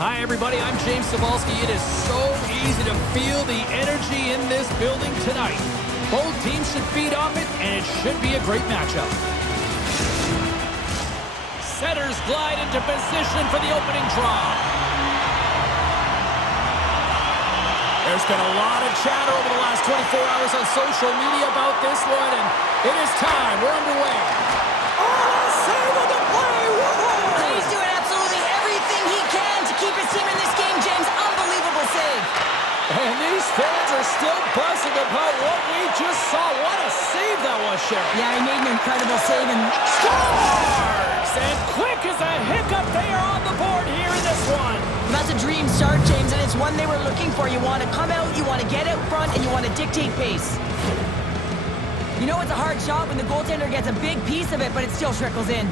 Hi, everybody. I'm James Cebulski. It is so easy to feel the energy in this building tonight. Both teams should feed off it, and it should be a great matchup. Setters glide into position for the opening draw. There's been a lot of chatter over the last 24 hours on social media about this one, and it is time. We're underway. Oh, save of the play! Whoa! He's doing absolutely everything he can to keep his team in this game, James. Unbelievable save. And these fans are still buzzing about what we just saw. What a save that was, Sharon. Yeah, he made an incredible save and scores! And quick as a hiccup, they are on the board here in this one. Well, that's a dream start, James, and it's one they were looking for. You want to come out, you want to get out front, and you want to dictate pace. You know it's a hard shot when the goaltender gets a big piece of it, but it still trickles in.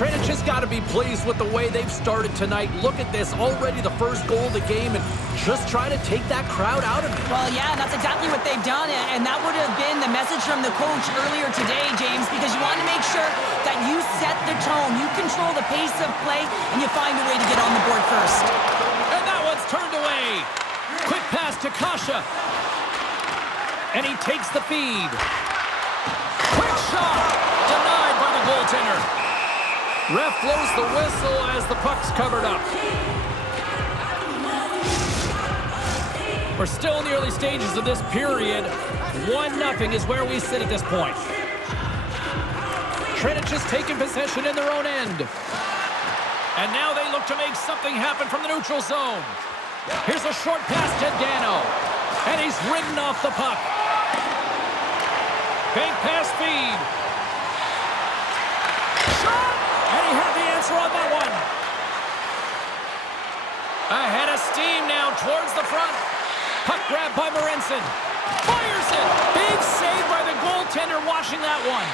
Třinec has got to be pleased with the way they've started tonight. Look at this, already the first goal of the game, and just try to take that crowd out of it. Well, yeah, that's exactly what they've done, and that would have been the message from the coach earlier today, James, because you want to make sure that you set the tone, you control the pace of play, and you find a way to get on the board first. And that one's turned away. Quick pass to Kasha. And he takes the feed. Quick shot, denied by the goaltender. Ref blows the whistle as the puck's covered up. We're still in the early stages of this period. 1-0 is where we sit at this point. Třinec has taken possession in their own end. And now they look to make something happen from the neutral zone. Here's a short pass to Dano. And he's ridden off the puck. Bank pass feed. Shot! And he had the answer on that one. Ahead of steam now towards the front. Puck grab by Morensen. Fires it. Big save by the goaltender watching that one.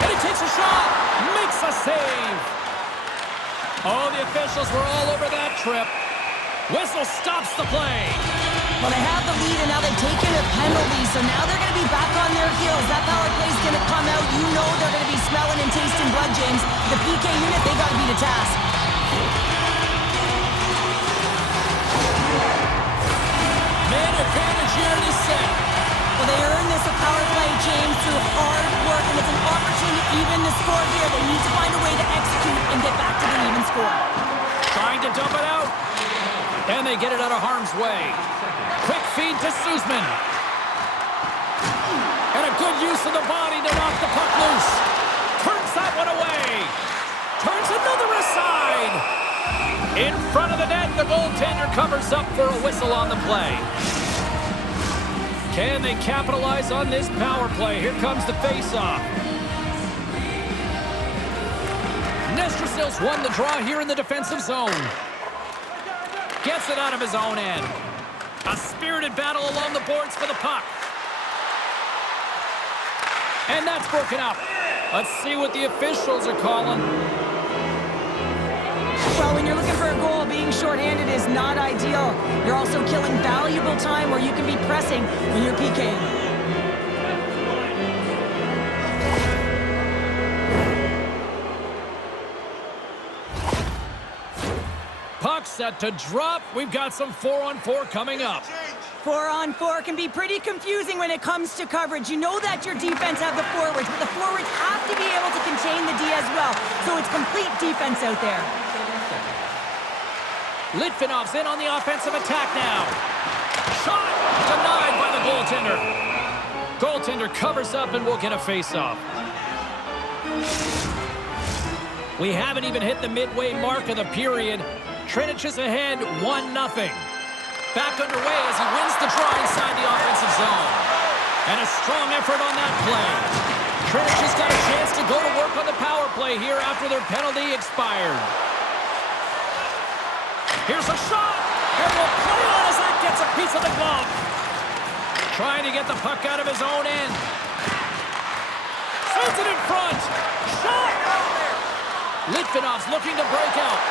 And he takes a shot. Makes a save. Oh, the officials were all over that trip. Whistle stops the play. Well, they have the lead, and now they've taken a penalty, so now they're going to be back on their heels. That power play's going to come out. You know they're going to be smelling and tasting blood, James. The PK unit, they got to be the task. Man advantage here in this set. Well, they earned this a power play, James, through hard work, and it's an opportunity to even the score here. They need to find a way to execute and get back to the even score. Trying to dump it out. And they get it out of harm's way. Quick feed to Suzman. And a good use of the body to knock the puck loose. Turns that one away. Turns another aside. In front of the net, the goaltender covers up for a whistle on the play. Can they capitalize on this power play? Here comes the face-off. Nestrasil's won the draw here in the defensive zone. Gets it out of his own end. A spirited battle along the boards for the puck. And that's broken up. Let's see what the officials are calling. Well, when you're looking for a goal, being shorthanded is not ideal. You're also killing valuable time where you can be pressing when you're PKing. Puck set to drop. We've got some 4-on-4 coming up. 4-on-4 can be pretty confusing when it comes to coverage. You know that your defense have the forwards, but the forwards have to be able to contain the D as well. So it's complete defense out there. Litvinov's in on the offensive attack now. Shot denied by the goaltender. Goaltender covers up and will get a face-off. We haven't even hit the midway mark of the period. Třinec is ahead 1-0. Back underway as he wins the draw inside the offensive zone. And a strong effort on that play. Třinec has got a chance to go to work on the power play here after their penalty expired. Here's a shot, and will play on as that gets a piece of the glove. Trying to get the puck out of his own end. Sends it in front. Shot! Litvinov's looking to break out.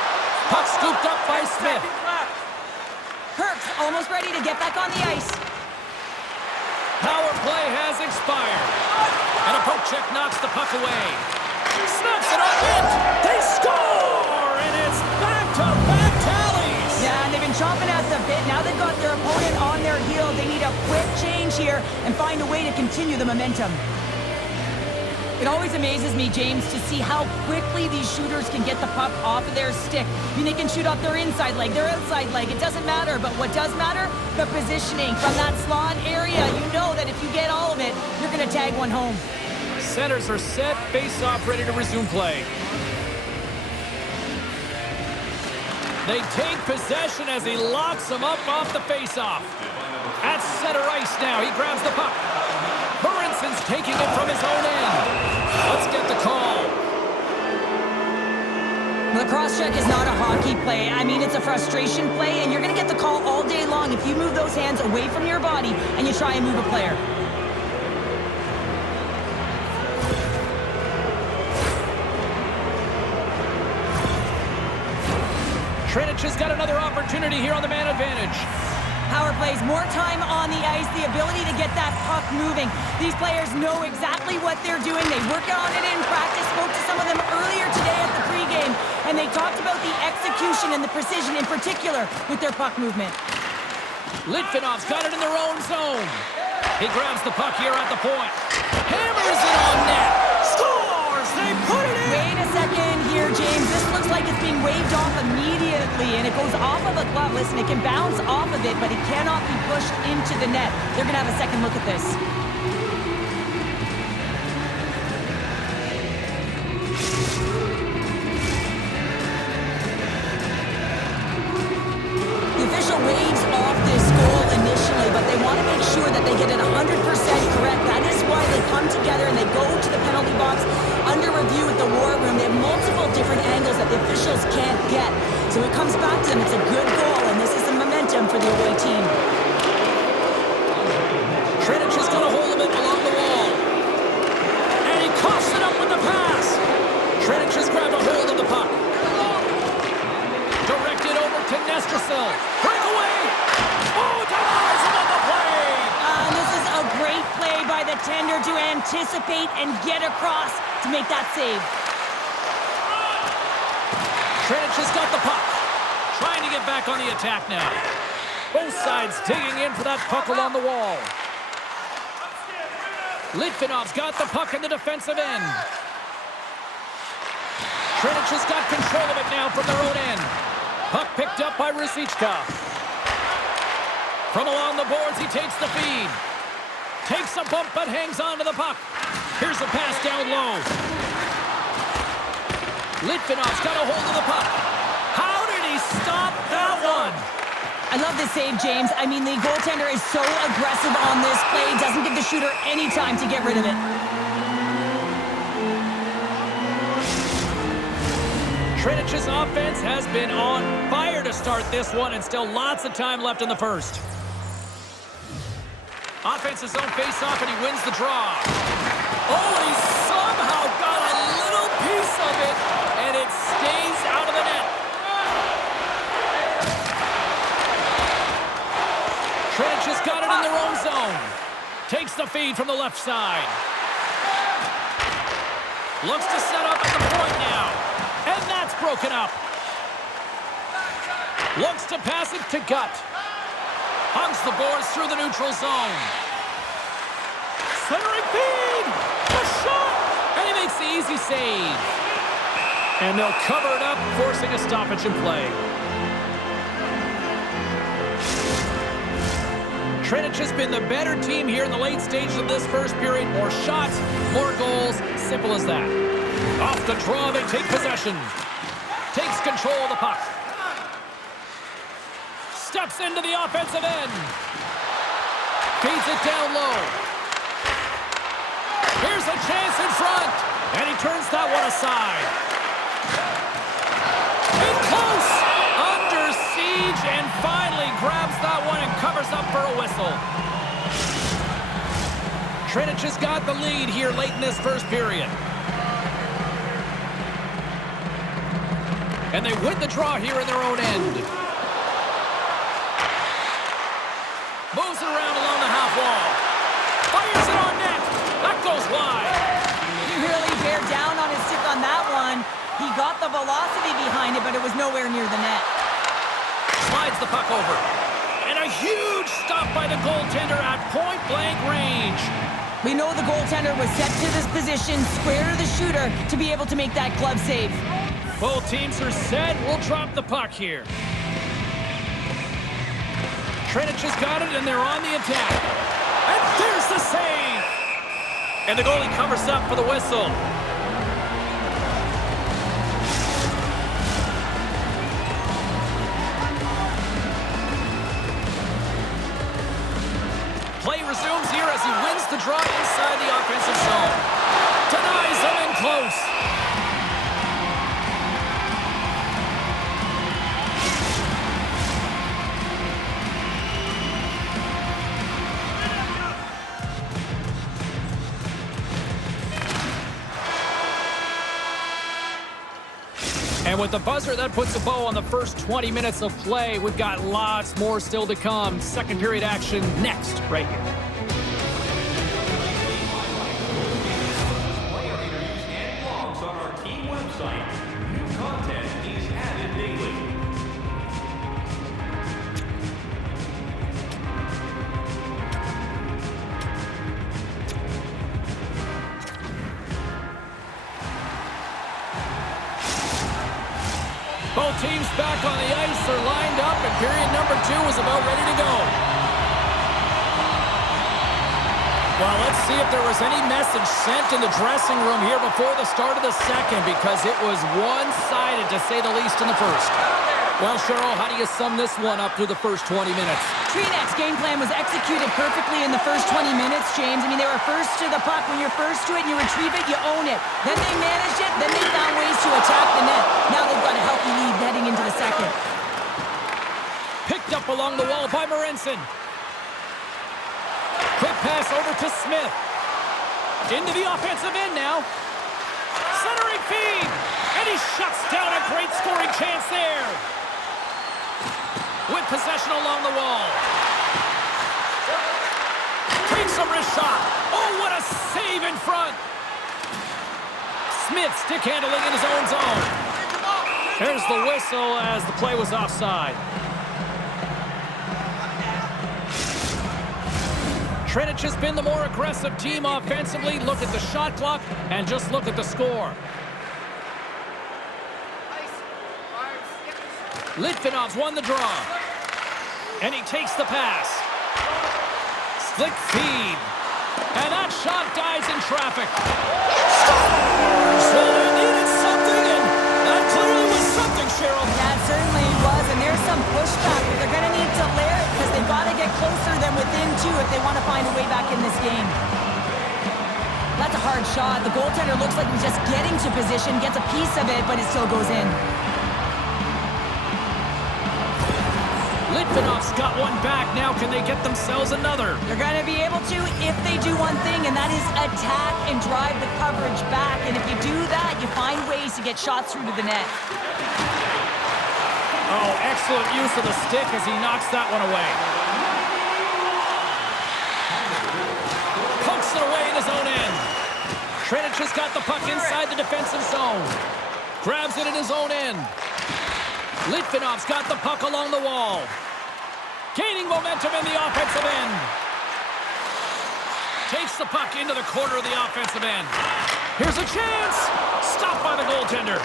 Puck scooped up by Smith. Kirk's almost ready to get back on the ice. Power play has expired. And a poke check knocks the puck away. Snaps it on net. They score! And it's back-to-back tallies. Yeah, and they've been chomping at the bit. Now they've got their opponent on their heel. They need a quick change here and find a way to continue the momentum. It always amazes me, James, to see how quickly these shooters can get the puck off of their stick. I mean, they can shoot off their inside leg, their outside leg. It doesn't matter, but what does matter? The positioning from that slot area. You know that if you get all of it, you're going to tag one home. Centers are set, face-off ready to resume play. They take possession as he locks them up off the face-off. At center ice now, he grabs the puck. Böhmenson's taking it from his own end. Let's get the call. The cross-check is not a hockey play. I mean, it's a frustration play, and you're going to get the call all day long if you move those hands away from your body and you try and move a player. Třinec has got another opportunity here on the man advantage. Power plays, more time on the ice, the ability to get that puck moving. These players know exactly what they're doing. They work on it in practice. Spoke to some of them earlier today at the pregame, and they talked about the execution and the precision in particular with their puck movement. Litvinov's got it in their own zone. He grabs the puck here at the point. Hammers it on net. Scores! They put it in! Wait a second here, James. This looks like it's being waved off immediately, and it goes off of a glove. Listen, it can bounce off of it, but it cannot be pushed into the net. They're going to have a second look at this. The official waves off this goal initially, but they want to make sure that they get it 100% correct. That is why they come together and they go to the penalty box under review at the war room. They have multiple different angles that the officials can't get. So it comes back to them. It's a good goal, and this is the momentum for the away team. Třinec is going to hold him in along the wall. And he coughs it up with the pass. Třinec has grabbed a hold of the puck. Directed over to Nestrasil. Breakaway! Oh, denies him on the play! And this is a great play by the tender to anticipate and get across to make that save. Třinec has got the puck. Trying to get back on the attack now. Both sides digging in for that puck along the wall. Litvinov's got the puck in the defensive end. Třinec has got control of it now from their own end. Puck picked up by Ruzicka. From along the boards, he takes the feed. Takes a bump, but hangs on to the puck. Here's a pass down low. Litvinov's got a hold of the puck. How did he stop that one? I love this save, James. I mean, the goaltender is so aggressive on this play. Doesn't give the shooter any time to get rid of it. Třinec's offense has been on fire to start this one, and still lots of time left in the first. Offensive zone face-off, and he wins the draw. Oh, and he somehow got a little piece of it, and it stays out of the net. Třinec has got it in their own zone. Takes the feed from the left side. Looks to set up at the point now. And that's broken up. Looks to pass it to Gut. Hugs the boards through the neutral zone. Centering feed! A shot! And he makes the easy save. And they'll cover it up, forcing a stoppage in play. Třinec has been the better team here in the late stages of this first period. More shots, more goals. Simple as that. Off the draw, they take possession. Takes control of the puck. Steps into the offensive end. Feeds it down low. Here's a chance in front. And he turns that one aside. In close. Under siege, and finally grabs that one and covers up for a whistle. Třinec has got the lead here late in this first period. And they win the draw here in their own end. Moves it around along the half wall. He got the velocity behind it, but it was nowhere near the net. Slides the puck over. And a huge stop by the goaltender at point-blank range. We know the goaltender was set to this position, square to the shooter, to be able to make that glove save. Both teams are set. We'll drop the puck here. Třinec has got it, and they're on the attack. And there's the save! And the goalie covers up for the whistle. Play resumes here as he wins the draw inside the offensive zone. Denies him in close. And with the buzzer, that puts a bow on the first 20 minutes of play. We've got lots more still to come. Second period action next, right here. On our team website, new content is added daily. Both teams back on the ice are lined up, and period number 2 is about ready to go. Well, let's see if there was any message sent in the dressing room here before the start of the second, because it was one-sided, to say the least, in the first. Well, Cheryl, how do you sum this one up through the first 20 minutes? Třinec's game plan was executed perfectly in the first 20 minutes, James. I mean, they were first to the puck. When you're first to it and you retrieve it, you own it. Then they managed it, then they found ways to attack the net. Now they've got a healthy lead heading into the second. Picked up along the wall by Morensen. Quick pass over to Smith. Into the offensive end now. Centering feed. And he shuts down a great scoring chance there. With possession along the wall. Takes a wrist shot. Oh, what a save in front. Smith stick handling in his own zone. There's the whistle as the play was offside. Třinec has been the more aggressive team offensively. Look at the shot clock and just look at the score. Litvinov's won the draw. And he takes the pass. Slick feed. And that shot dies in traffic. Scores! Well, they needed something, and that clearly was something, Cheryl. That certainly was, and there's some pushback. But they're going to need to layer it because they've got to get closer than within 2 if they want to find a way back in this game. That's a hard shot. The goaltender looks like he's just getting to position, gets a piece of it, but it still goes in. Litvinov's got one back. Now can they get themselves another? They're going to be able to if they do one thing, and that is attack and drive the coverage back. And if you do that, you find ways to get shots through to the net. Oh, excellent use of the stick as he knocks that one away. Pokes it away in his own end. Třinec has got the puck inside the defensive zone. Grabs it in his own end. Litvinov's got the puck along the wall. Gaining momentum in the offensive end. Takes the puck into the corner of the offensive end. Here's a chance. Stopped by the goaltender.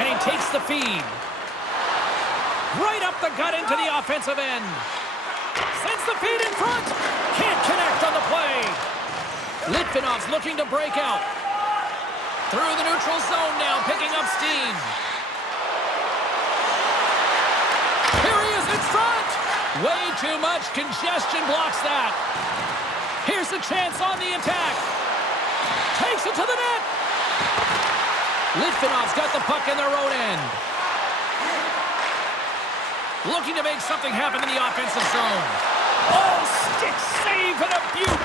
And he takes the feed. Right up the gut into the offensive end. Sends the feed in front. Can't connect on the play. Litvinov's looking to break out. Through the neutral zone now, picking up steam. In front! Way too much congestion blocks that. Here's a chance on the attack. Takes it to the net. Litvinov's got the puck in their own end. Looking to make something happen in the offensive zone. Oh, stick save and a beaut.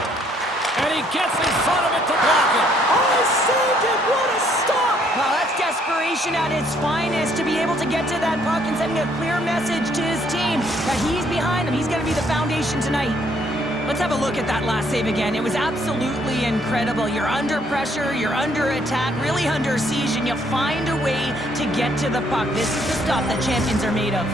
And he gets in front of it to block it. I saved it! What a stop! Well, that's desperation at its finest, to be able to get to that puck and sending a clear message to his team that he's behind him. He's going to be the foundation tonight. Let's have a look at that last save again. It was absolutely incredible. You're under pressure, you're under attack, really under siege, and you find a way to get to the puck. This is the stuff that champions are made of.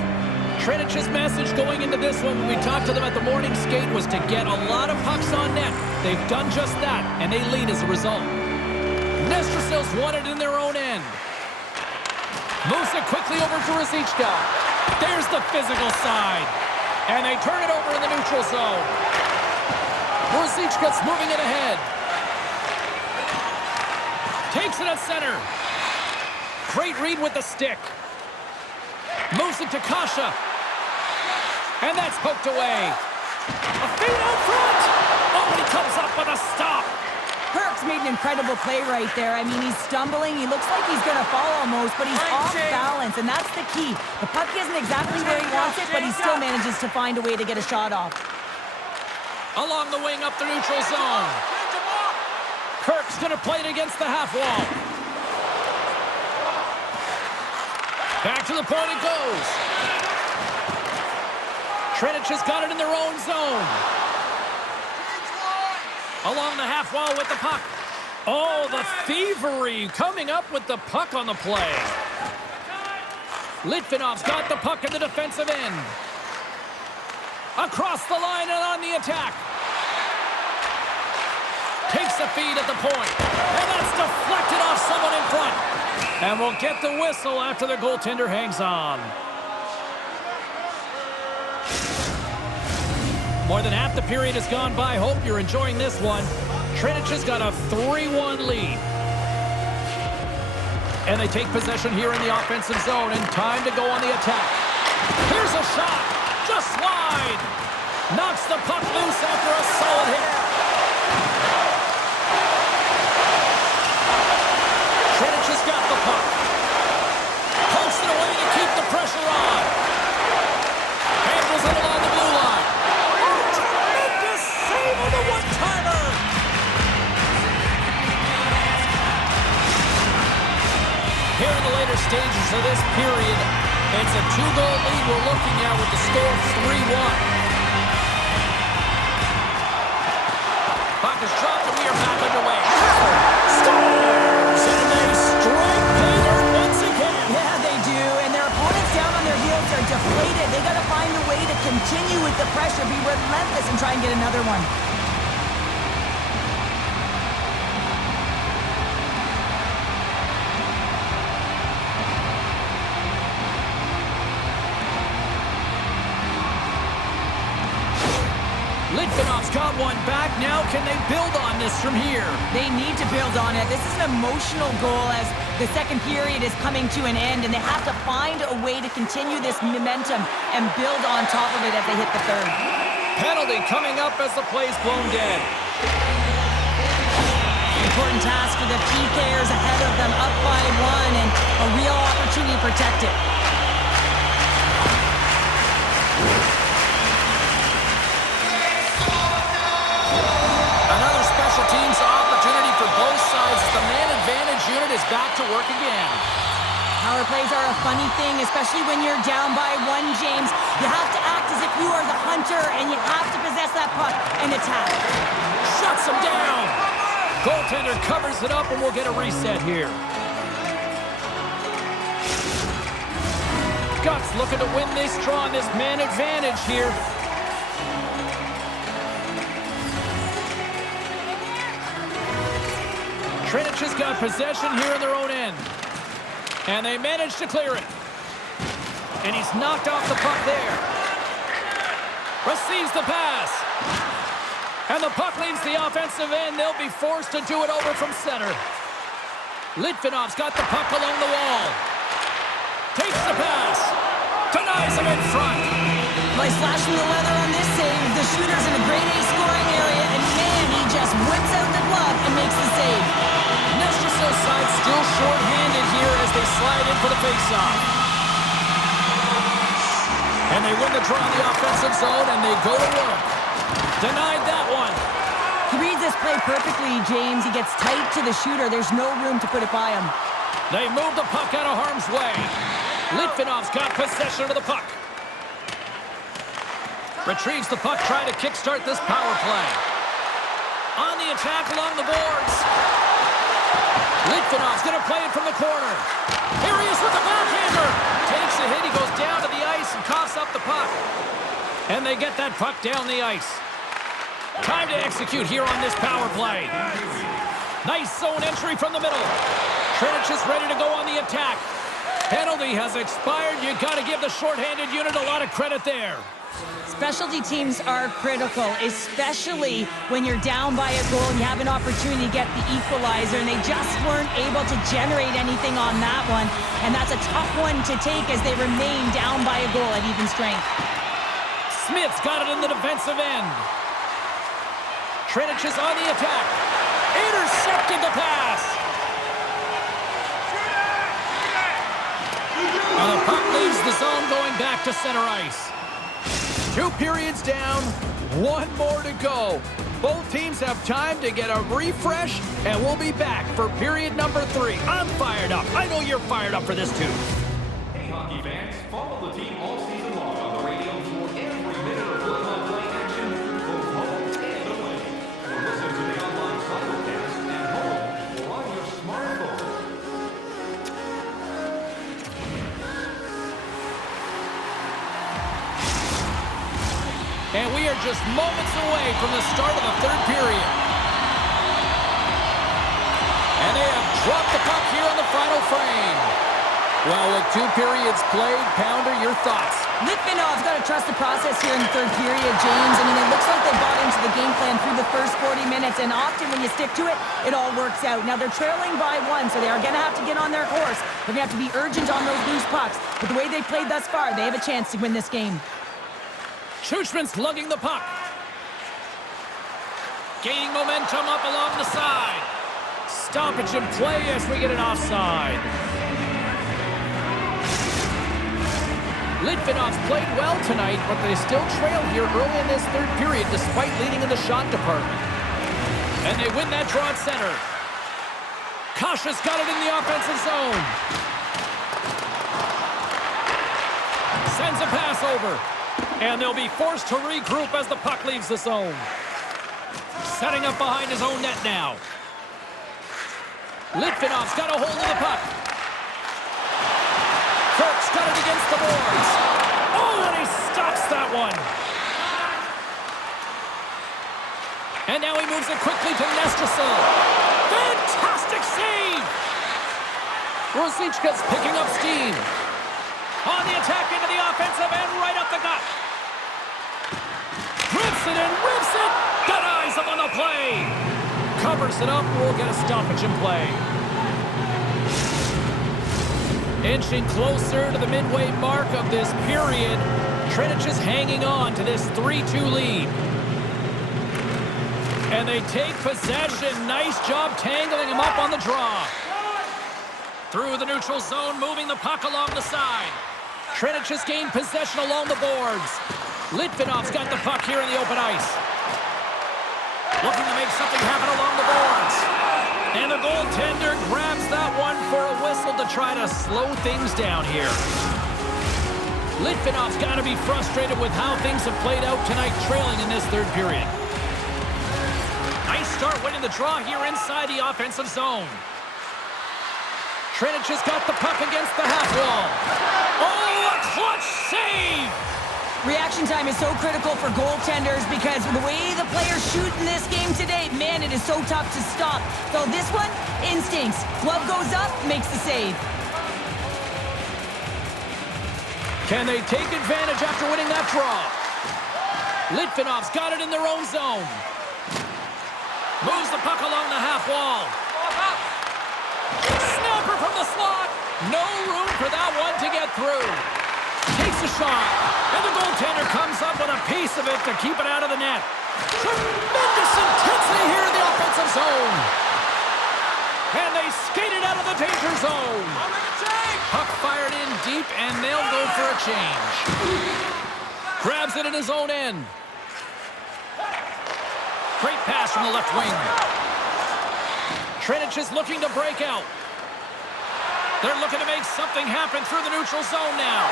Trinic's message going into this one when we talked to them at the morning skate was to get a lot of pucks on net. They've done just that, and they lead as a result. Nestrasil's won it in their own end. Moves it quickly over to Ruzicka. There's the physical side. And they turn it over in the neutral zone. Ruzicka's moving it ahead. Takes it at center. Great read with the stick. Moves it to Kasha. And that's poked away. A feed out front. Oh, and he comes up with a stop. Kirk's made an incredible play right there. I mean, he's stumbling. He looks like he's going to fall almost, but he's off balance, and that's the key. The puck isn't exactly where he wants it, but he still manages to find a way to get a shot off. Along the wing up the neutral zone. Kirk's going to play it against the half wall. Back to the point it goes. Trinic has got it in their own zone. Along the half wall with the puck. Oh, the thievery coming up with the puck on the play. Litvinov's got the puck in the defensive end. Across the line and on the attack. Takes the feed at the point. And that's deflected off someone in front. And we'll get the whistle after the goaltender hangs on. More than half the period has gone by. Hope you're enjoying this one. Trinic has got a 3-1 lead. And they take possession here in the offensive zone, and time to go on the attack. Here's a shot, just wide. Knocks the puck loose after a solid hit. Trinic has got the puck. Posts it away to keep the pressure on. Handles it along the blue line. Save the one-timer! Here in the later stages of this period, it's a 2-goal lead we're looking at with the score of 3-1. Puck is dropped and we are back underway. Scores! And they strike pay dirt once again. Yeah, they do, and their opponents down on their heels are deflated. They got to find a way to continue with the pressure, be relentless, and try and get another one. Litvinov's got one back. Now can they build on this from here? They need to build on it. This is an emotional goal as the second period is coming to an end, and they have to find a way to continue this momentum and build on top of it as they hit the third. Penalty coming up as the play's blown dead. Important task for the PKers ahead of them, up by 1, and a real opportunity to protect it. Another special teams opportunity for both sides as the man advantage unit is back to work again. Power plays are a funny thing, especially when you're down by 1, James. You have to act as if you are the hunter, and you have to possess that puck and attack. Shuts him down. Goaltender covers it up, and we'll get a reset here. Guts looking to win this draw on this man advantage here. Trinic has got possession here in their own end. And they manage to clear it. And he's knocked off the puck there. Receives the pass. And the puck leaves the offensive end. They'll be forced to do it over from center. Litvinov's got the puck along the wall. Takes the pass. Denies him in front. By slashing the leather on this save, the shooter's in a grade A scoring area, and man, he just whips out the glove and makes the save. Nestrasil's side still short-handed here as they slide in for the face-off. And they win the draw in the offensive zone, and they go to work. Denied that one. He reads this play perfectly, James. He gets tight to the shooter. There's no room to put it by him. They move the puck out of harm's way. Litvinov's got possession of the puck. Retrieves the puck, trying to kickstart this power play. On the attack along the boards. Litvinov's going to play it from the corner. Here he is with the backhander. Takes a hit, he goes down to the ice and coughs up the puck. And they get that puck down the ice. Time to execute here on this power play. Nice zone entry from the middle. Třinec is ready to go on the attack. Penalty has expired. You got to give the shorthanded unit a lot of credit there. Specialty teams are critical, especially when you're down by a goal and you have an opportunity to get the equalizer, and they just weren't able to generate anything on that one. And that's a tough one to take as they remain down by a goal at even strength. Smith's got it in the defensive end. Třinec is on the attack. Intercepted the pass. And the puck leaves the zone going back to center ice. 2 periods down, 1 more to go. Both teams have time to get a refresh, and we'll be back for period number 3. I'm fired up. I know you're fired up for this too. Hey, hockey fans, follow the team all season long on the radio for every minute of play-by-play action, both home and away. Or listen to the online simulcast at home or on your smartphone. And we are just moments away from the start of the 3rd period. And they have dropped the puck here on the final frame. Well, with 2 periods played, Pounder, your thoughts? Litvinov's got to trust the process here in the 3rd period, James. I mean, it looks like they bought into the game plan through the first 40 minutes, and often when you stick to it, it all works out. Now, they're trailing by 1, so they are going to have to get on their horse. They're going to have to be urgent on those loose pucks. But the way they played thus far, they have a chance to win this game. Schuschman's lugging the puck. Gaining momentum up along the side. Stoppage in play as we get an offside. Litvinov's played well tonight, but they still trail here early in this 3rd period despite leading in the shot department. And they win that draw at center. Kasha's got it in the offensive zone. Sends a pass over. And they'll be forced to regroup as the puck leaves the zone. Setting up behind his own net now. Litvinov's got a hold of the puck. Kirk's got it against the boards. Oh, and he stops that one. And now he moves it quickly to Nestrasil. Fantastic save! Ruzicka's picking up steam. On the attack into the offensive end, right up the gut. Grips it and rips it. Denies him on the play. Covers it up. We'll get a stoppage in play. Inching closer to the midway mark of this period. Třinec is hanging on to this 3-2 lead. And they take possession. Nice job tangling him up on the draw. Through the neutral zone, moving the puck along the side. Třinec has gained possession along the boards. Litvinov's got the puck here in the open ice. Looking to make something happen along the boards. And the goaltender grabs that one for a whistle to try to slow things down here. Litvinov's got to be frustrated with how things have played out tonight, trailing in this 3rd period. Nice start winning the draw here inside the offensive zone. Třinec has got the puck against the half wall. Oh, a clutch save! Reaction time is so critical for goaltenders because the way the players shoot in this game today, man, it is so tough to stop. So this one, instincts. Glove goes up, makes the save. Can they take advantage after winning that draw? Litvinov's got it in their own zone. Moves the puck along the half wall. Snapper from the slot. No room for that one to get through. Takes a shot. And the goaltender comes up with a piece of it to keep it out of the net. Tremendous intensity here in the offensive zone. And they skate it out of the danger zone. Puck fired in deep, and they'll go for a change. Grabs it in his own end. Great pass from the left wing. Třinec is looking to break out. They're looking to make something happen through the neutral zone now.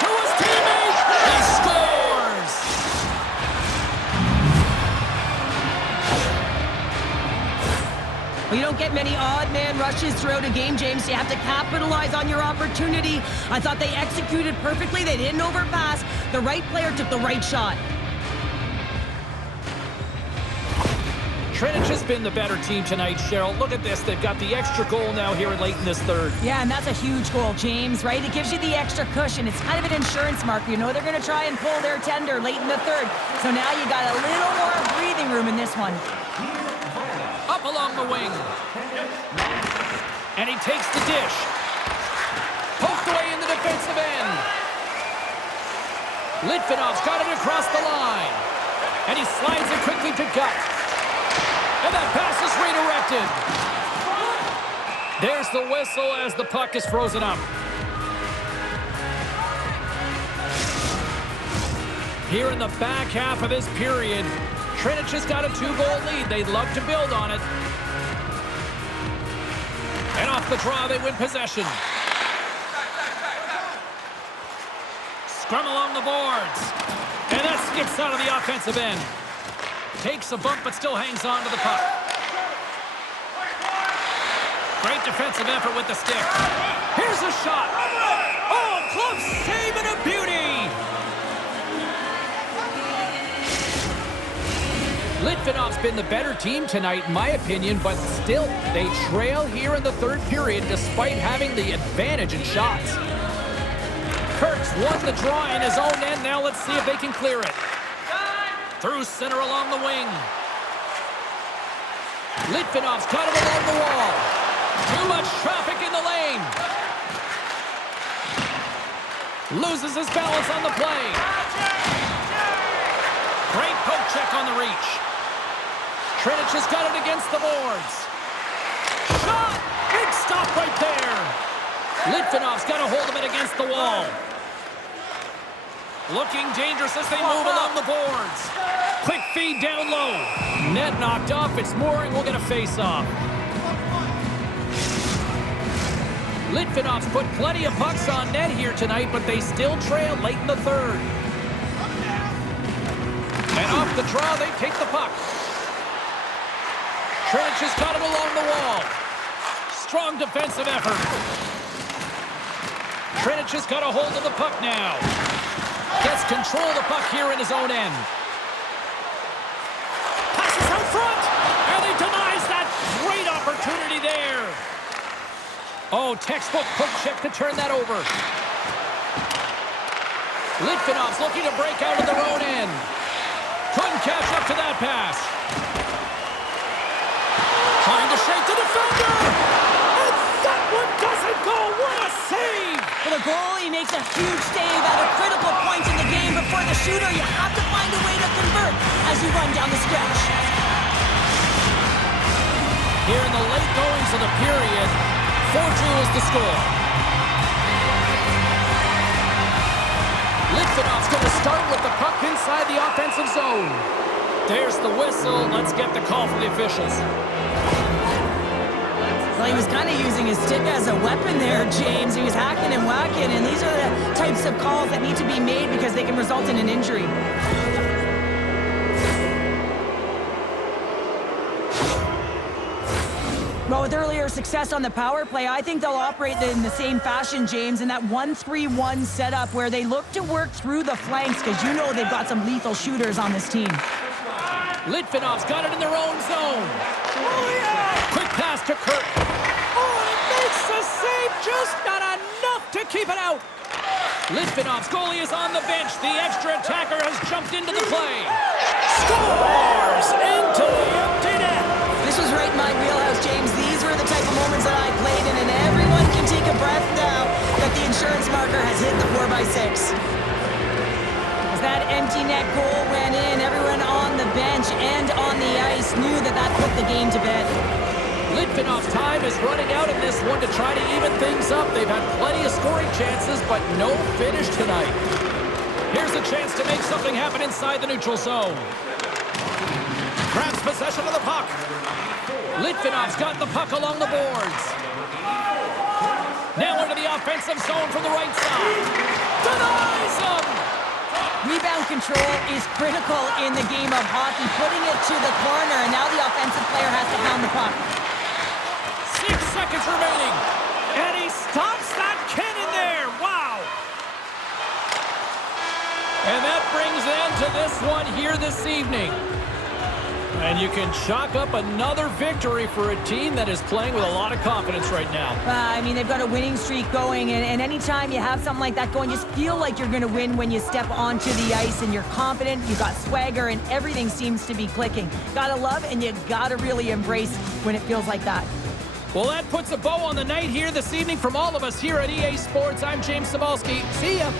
To his teammate, he scores! Well, you don't get many odd man rushes throughout a game, James. You have to capitalize on your opportunity. I thought they executed perfectly. They didn't overpass. The right player took the right shot. Třinec has been the better team tonight, Cheryl. Look at this. They've got the extra goal now here late in this third. Yeah, and that's a huge goal, James, right? It gives you the extra cushion. It's kind of an insurance marker. You know they're going to try and pull their tender late in the third. So now you got a little more breathing room in this one. Up along the wing. And he takes the dish. Poked away in the defensive end. Litvinov's got it across the line. And he slides it quickly to Gut. And that pass is redirected. There's the whistle as the puck is frozen up. Here in the back half of this period, Třinec has got a 2-goal lead. They'd love to build on it. And off the draw, they win possession. Scrum along the boards. And that skips out of the offensive end. Takes a bump, but still hangs on to the puck. Great defensive effort with the stick. Here's a shot. Oh, close save and a beauty. Litvinov's been the better team tonight, in my opinion, but still, they trail here in the third period despite having the advantage in shots. Kirk's won the draw in his own end. Now let's see if they can clear it. Through center along the wing. Litvinov's got it along the wall. Too much traffic in the lane. Loses his balance on the play. Great poke check on the reach. Třinec has got it against the boards. Shot! Big stop right there. Litvinov's got a hold of it against the wall. Looking dangerous as they move along the boards. Quick feed down low. Net knocked off. It's Mooring. We'll get a face-off. Litvinov's put plenty of pucks on net here tonight, but they still trail late in the third. And off the draw, they take the puck. Třinec has got it along the wall. Strong defensive effort. Třinec has got a hold of the puck now. Gets control of the puck here in his own end. Passes out front, and he denies that great opportunity there. Oh, textbook poke check to turn that over. Litvinov's looking to break out of their own end. Couldn't catch up to that pass. Trying to shake the defender. And that one doesn't go. What a save! For the goalie makes a huge save at a critical point in the game, but for the shooter, you have to find a way to convert as you run down the stretch. Here in the late goings of the period, 4-2 is the score. Litvinov's going to start with the puck inside the offensive zone. There's the whistle. Let's get the call from the officials. Well, he was kind of using his stick as a weapon there, James. He was hacking and whacking, and these are the types of calls that need to be made because they can result in an injury. Well, with earlier success on the power play, I think they'll operate in the same fashion, James, in that 1-3-1 setup where they look to work through the flanks because you know they've got some lethal shooters on this team. Litvinov's got it in their own zone. Oh, yeah! Quick pass to Kirk. Oh, it makes the save, just not enough to keep it out. Litvinov's goalie is on the bench. The extra attacker has jumped into the play. Scores into the empty net. This was right in my wheelhouse, James. These were the type of moments that I played in, and everyone can take a breath now that the insurance marker has hit the 4x6. As that empty net goal went in, everyone on the bench and on the ice knew that that put the game to bed. Litvinov's time is running out in this one to try to even things up. They've had plenty of scoring chances, but no finish tonight. Here's a chance to make something happen inside the neutral zone. Grabs possession of the puck. Litvinov's got the puck along the boards. Now into the offensive zone from the right side. Denies him! Rebound control is critical in the game of hockey, putting it to the corner, and now the offensive player has to hound the puck. seconds remaining. And he stops that cannon there. Wow. And that brings an end to this one here this evening. And you can chalk up another victory for a team that is playing with a lot of confidence right now. I mean, they've got a winning streak going, and anytime you have something like that going, just feel like you're going to win when you step onto the ice, and you're confident, you got swagger, and everything seems to be clicking. Gotta love, and you gotta really embrace when it feels like that. Well, that puts a bow on the night here this evening from all of us here at EA Sports. I'm James Cybulski. See ya.